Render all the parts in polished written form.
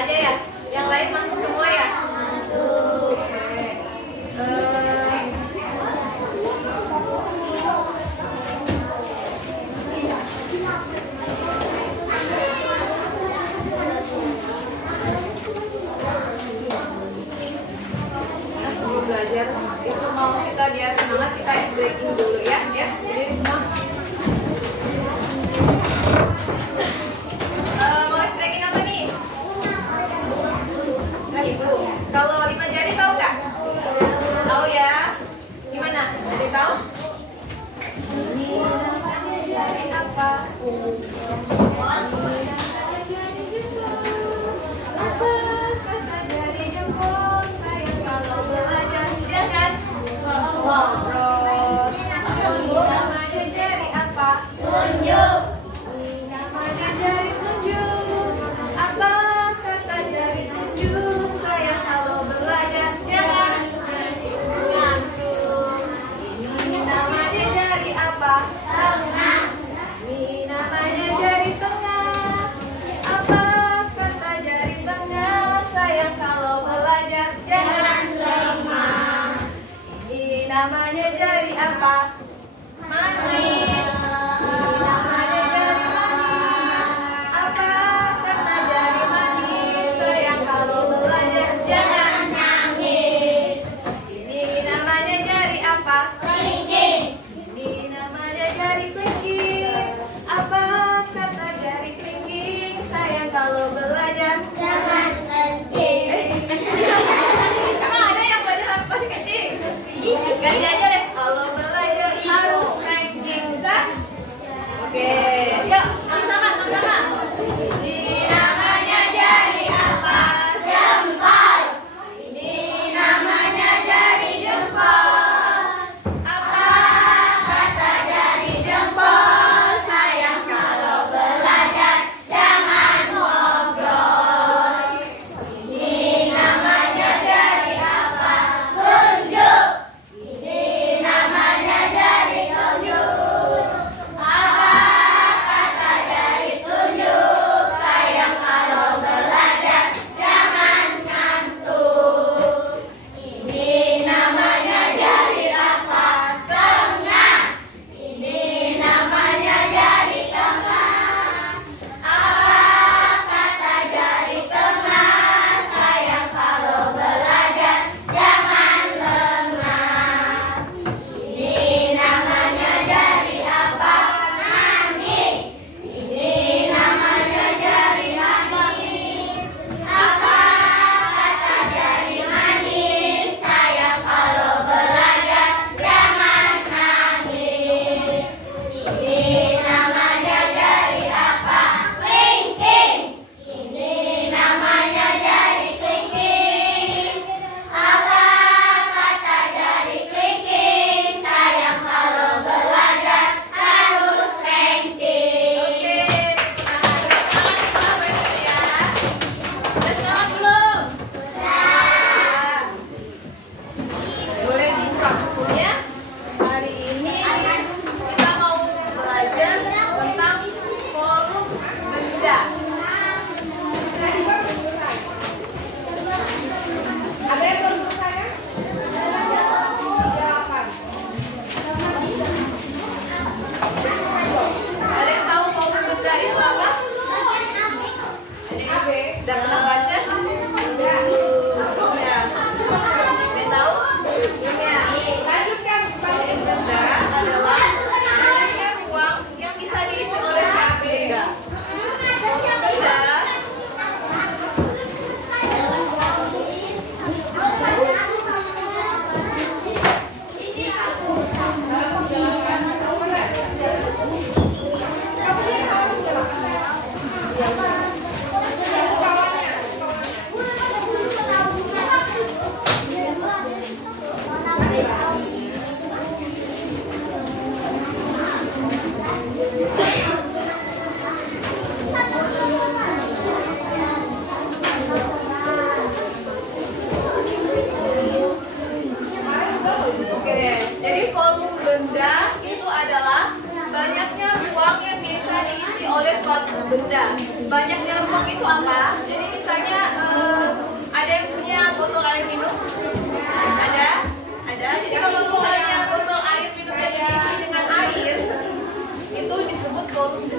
aja ya? Yang lain masuk semua ya? Masuk. Sebelum belajar itu mau kita biar semangat, kita ice breaking dulu ya. Berdiri semua. Mau ice breaking apa nih? Nah, Ibu. Kalau 5 jari tahu nggak? Tahu ya? Gimana? Ada yang tahu? Ini namanya jari apa? Apa kata jari jempol? Sayang kalau belajar jangan ngobrol. Ini namanya jari apa? Tunjuk. Ini namanya jari tunjuk. Apa kata jari tunjuk? Sayang kalau belajar jangan ngantuk. Ini namanya jari apa? Tengah. Ini namanya jari tengah. Apa kata jari tengah? Sayang kalau belajar jangan lemah. Ini namanya jari apa? Manis. Ini namanya jari manis. Apa kata jari manis? Sayang kalau belajar jangan nangis. Ini namanya jari apa? Kelingking. Ini namanya jari kelingking. Apa kata jari kelingking? Sayang kalau belajar jangan kencing. Emang ada yang belajar masih kencing? Ganti aja deh. Kalau belajar harus ranking.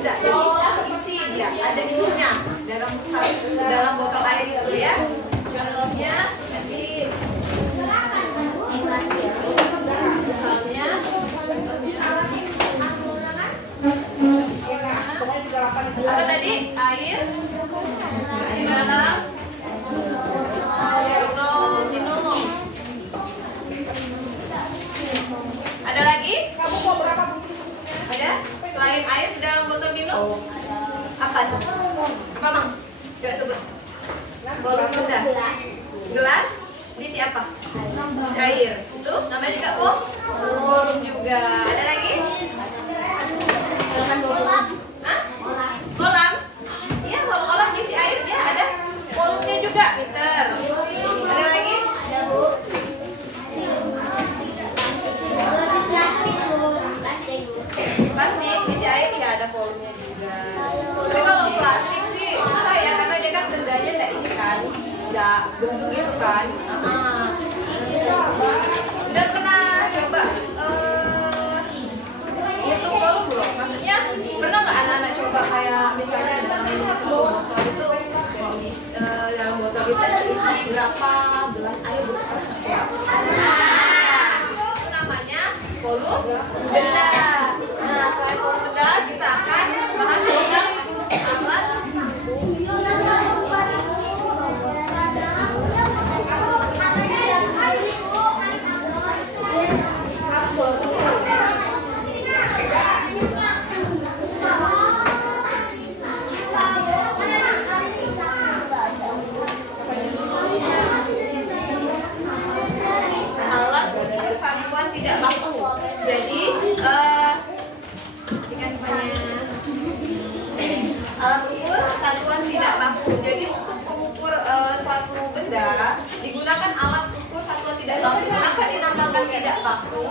benda. Jadi isi dia, ada isinya dalam botol air itu ya. Contohnya jadi misalnya apa tadi? Air di dalam botol minum. Ada lagi? Ada? Selain air di dalam botol minum? Apa tuh? Apa Mang? Coba sebut. Botol benda. Gelas diisi apa? Diisi air. Itu namanya juga volume juga. Ada lagi? Hah? Kolam? Iya, kalau kolam diisi air dia ada volumenya juga. Pinter. Ada lagi? Plastik diisi air tidak ada volumenya juga. Tapi kalau plastik sih susah ya, karena dia kan bendanya enggak ini kan, enggak bentuk gitu kan. Udah pernah coba hitung volume belum? Maksudnya pernah nggak anak-anak coba kayak misalnya dalam satu botol itu dalam botol itu isi berapa gelas air? Itu namanya volume benda. Nah, selain volume benda kita akan bahas tentang alat satuan tidak baku. Jadi alat ukur satuan tidak baku. Jadi untuk mengukur suatu benda digunakan alat ukur satuan tidak baku. Kenapa dinamakan tidak baku?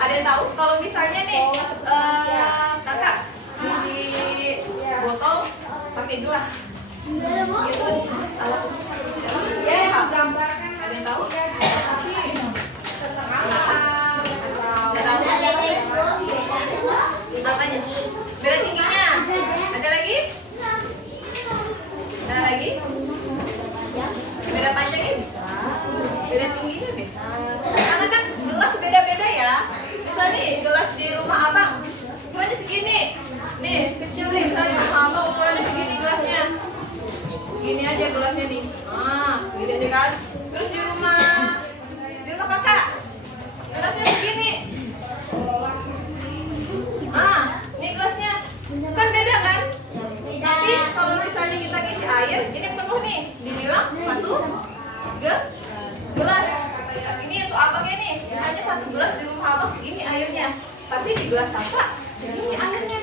Ada yang tahu? Kalau misalnya nih kakak isi botol pakai gelas, itu disebut alat ukur satuan tidak baku. Ada yang tahu? Apanya? Beda tingginya. Ada lagi? Ada lagi? Beda panjangnya bisa. Beda tingginya bisa. Karena kan gelas beda-beda ya. Misalnya gelas di rumah abang ukurannya segini. Nih kecil nih, misalnya rumah abang ukurannya segini gelasnya. Gini aja gelasnya nih. Gini aja kan. Terus di rumah kakak gelasnya segini. Ini gelasnya kan beda kan? Tapi kalau misalnya kita ngisi air, ini penuh nih, dibilang satu gelas. Ini untuk abangnya nih, hanya satu gelas di rumah abang segini airnya. Tapi di gelas kakak segini airnya.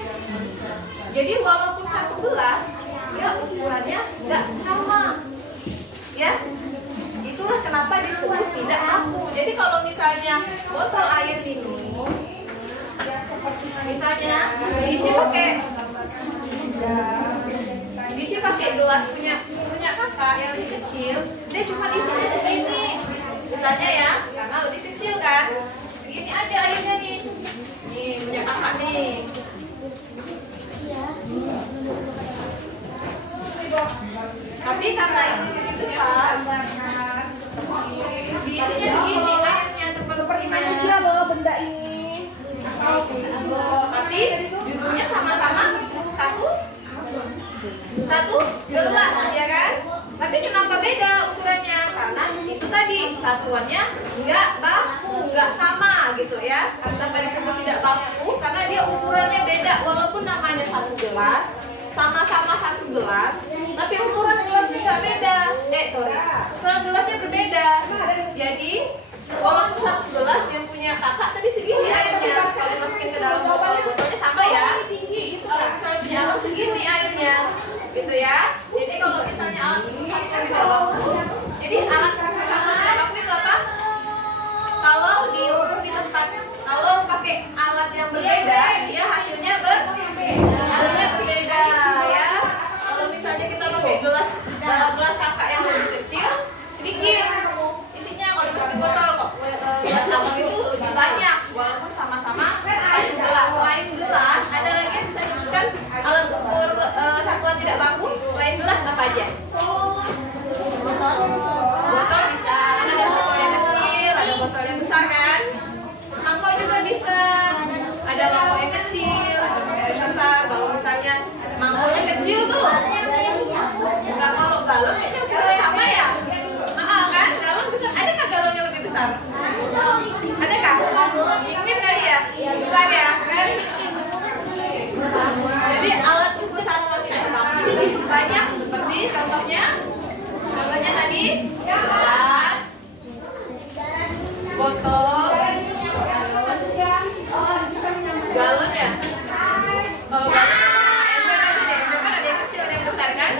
Jadi walaupun satu gelas, dia ukurannya nggak sama, ya. Itulah kenapa disebut tidak baku. Jadi kalau misalnya botol air minum, misalnya diisi pakai gelas punya kakak yang lebih kecil, dia cuma isinya segini. Misalnya ya, karena lebih kecil kan, segini aja airnya nih. Nih punya kakak nih. Tapi karena ini lebih besar, diisinya segini airnya seperti manusia loh benda ini. Tapi judulnya sama-sama satu gelas ya kan? Tapi kenapa beda ukurannya? Karena itu tadi satuannya nggak baku, nggak sama gitu ya. Kenapa disebut tidak baku? Karena dia ukurannya beda. Walaupun namanya satu gelas, sama-sama satu gelas, tapi ukuran gelasnya nggak beda. Ukuran gelasnya berbeda. Jadi walaupun satu gelas yang punya kakak tadi segini airnya, kalau dimasukin ke dalam botolnya sama ya. Kalau misalnya punya abang segini airnya, gitu ya. Jadi kalau misalnya alat ukur satuan tidak baku, jadi alat ukur satuan tidak baku itu apa? Kalau diukur di tempat, kalau pakai alat yang berbeda, dia hasilnya berbeda ya. Kalau misalnya kita pakai gelas kakak yang lebih kecil, sedikit isinya. Kalau dimasukin botol kok gelas abang itu lebih banyak, walaupun sama-sama satu gelas. Selain gelas, ada lagi yang bisa dibuka Jadi gelas, botol, galon ya. Kalau galon ember aja deh. Ember kan ada yang kecil ada yang besar kan?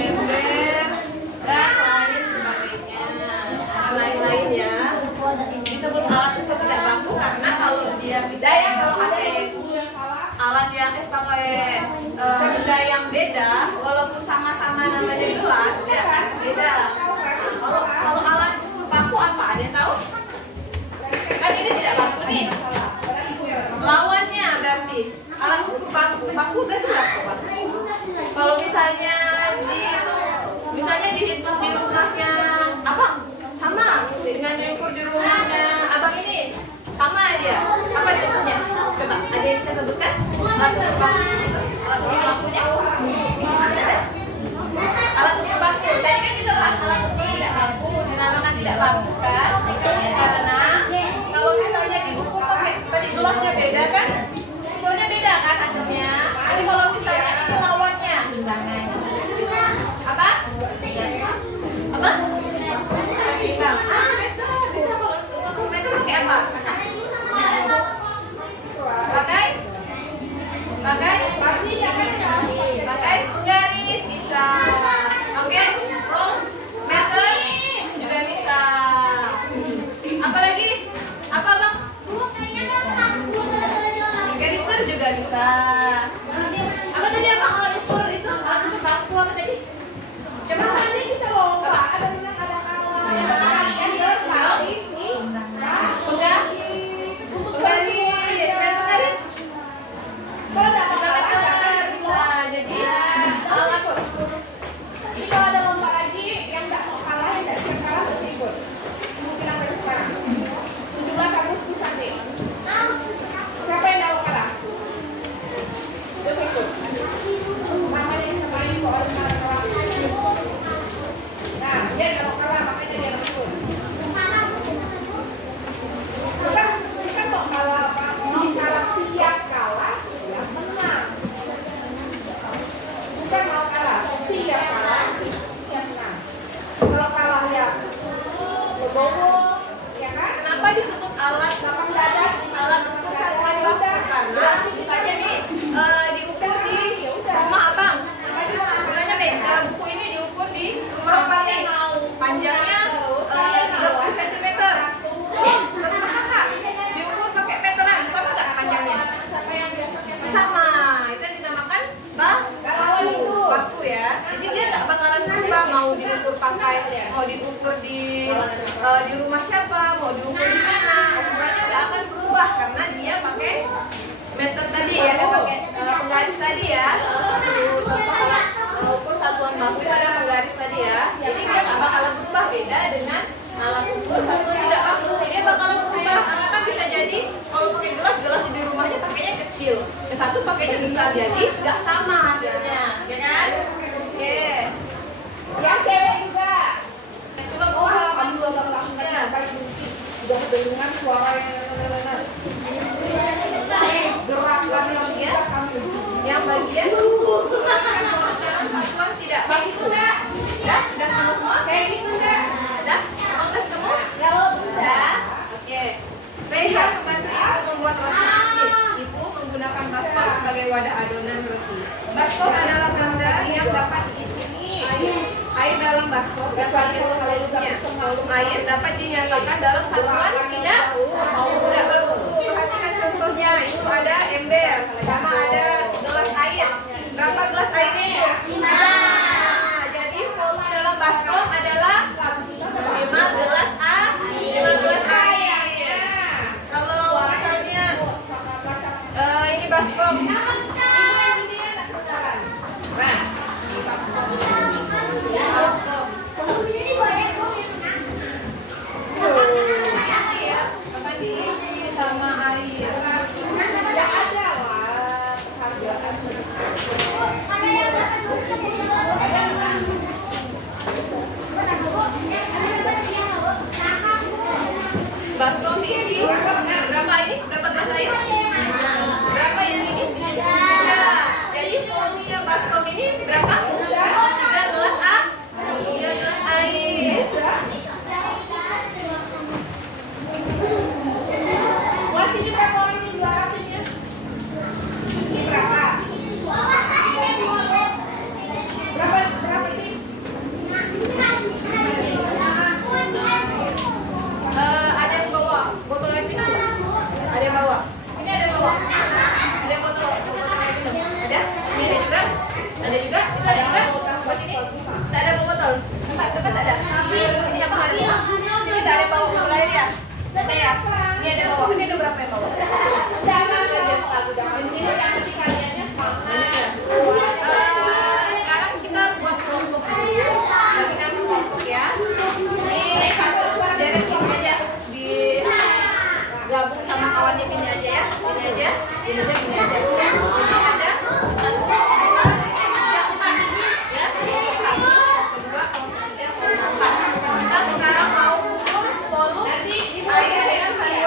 Ember dan lain sebagainya. Lain-lain ya. Disebut alat ukur tidak baku karena kalau dia pakai alat yang pakai benda yang beda, walaupun sama-sama namanya gelas, dia akan beda. Kalau alat ukur baku apa? Ada yang tahu? Kan ini tidak baku nih. Lawannya berarti alat ukur baku. Baku berarti berapa? Kalau misalnya dihitung di rumahnya abang, sama dengan diukur di rumahnya abang ini, sama dia. Apa contohnya? Coba ada yang bisa sebutkan? Alat ukur baku itu, alat ukur bakunya ada? Alat ukur baku. Tadi kan kita bahas alat ukur tidak baku, dinamakan tidak baku kan? Karena kalau misalnya diukur pakai tadi gelasnya beda kan? Ukurnya beda kan hasilnya. Jadi kalau misalnya itu lawannya apa? Apa? Timbang. Meter. Bisa kalau ukur meter pakai apa? Pakai penggaris bisa. Oke, meter juga bisa. Apa lagi? Apa bang? Garis juga bisa. Apa tadi abang alat ukur itu? Alat ukur baku apa tadi? Coba tadi kita lomba. Ada kenapa disebut alat ukur satuan baku? Karena misalnya nih diukur di rumah abang, sebenarnya buku ini diukur di rumah abang nih, panjangnya 30 cm. Rumah kakak diukur pakai meteran, sama nggak panjangnya? Sama, itu yang dinamakan baku ya. Jadi dia nggak bakalan berubah, mau diukur mau diukur di rumah siapa, mau diukur di mana, ukurannya nggak akan berubah karena dia pakai meter tadi ya, dia pakai penggaris tadi ya. Contoh alat ukur satuan baku itu ada penggaris tadi ya. Jadi dia nggak bakalan berubah, beda dengan alat ukur satuan tidak baku. Dia bakalan berubah karena kan bisa jadi kalau pakai gelas di rumahnya pakainya kecil, yang satu pakainya besar, jadi nggak sama hasilnya, ya kan? Oke. Yang cewek juga. Coba buka halaman 23. Udah dengar suara yang gerak 23. Yang bagian menggunakan huruf dalam satuan tidak baku. Ya, udah ketemu semua? Kayak gitu enggak? Udah? Mau udah ketemu? Udah. Oke. Reha membantu ibu membuat roti bisnis. Ibu menggunakan baskom sebagai wadah adonan roti. Baskom adalah benda yang dapat diisi air dalam baskom dapat diatur volumenya. Volume air dapat dinyatakan dalam satuan tidak baku. Perhatikan contohnya, itu ada ember sama ada gelas air. Berapa gelas airnya itu? 5. Nah, jadi volume dalam baskom adalah 5 gelas air. Kalau misalnya ini baskom. Akan diisi sama air. Tidak ada lah penghargaan. depan ada. Ini apa hari ini? Sini nggak ada bawa botol air ya? Ada ya? Ini ada bawa. Ini ada berapa yang bawa? Satu aja. Di sini kan? Sekarang kita buat kelompok dulu. Bagikan kelompok ya. Ini satu derek ini aja di gabung sama kawannya gini aja ya. Gini aja. Gini aja. Gini aja. Ini ada 1, 2, 3, 4 ya. Kelompok 1, kelompok 2, kelompok 3, kelompok 4. Kita sekarang mau ukur volume air dengan saya.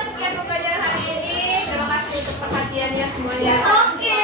Sekian pembelajaran hari ini. Terima kasih untuk perhatiannya semuanya. Oke.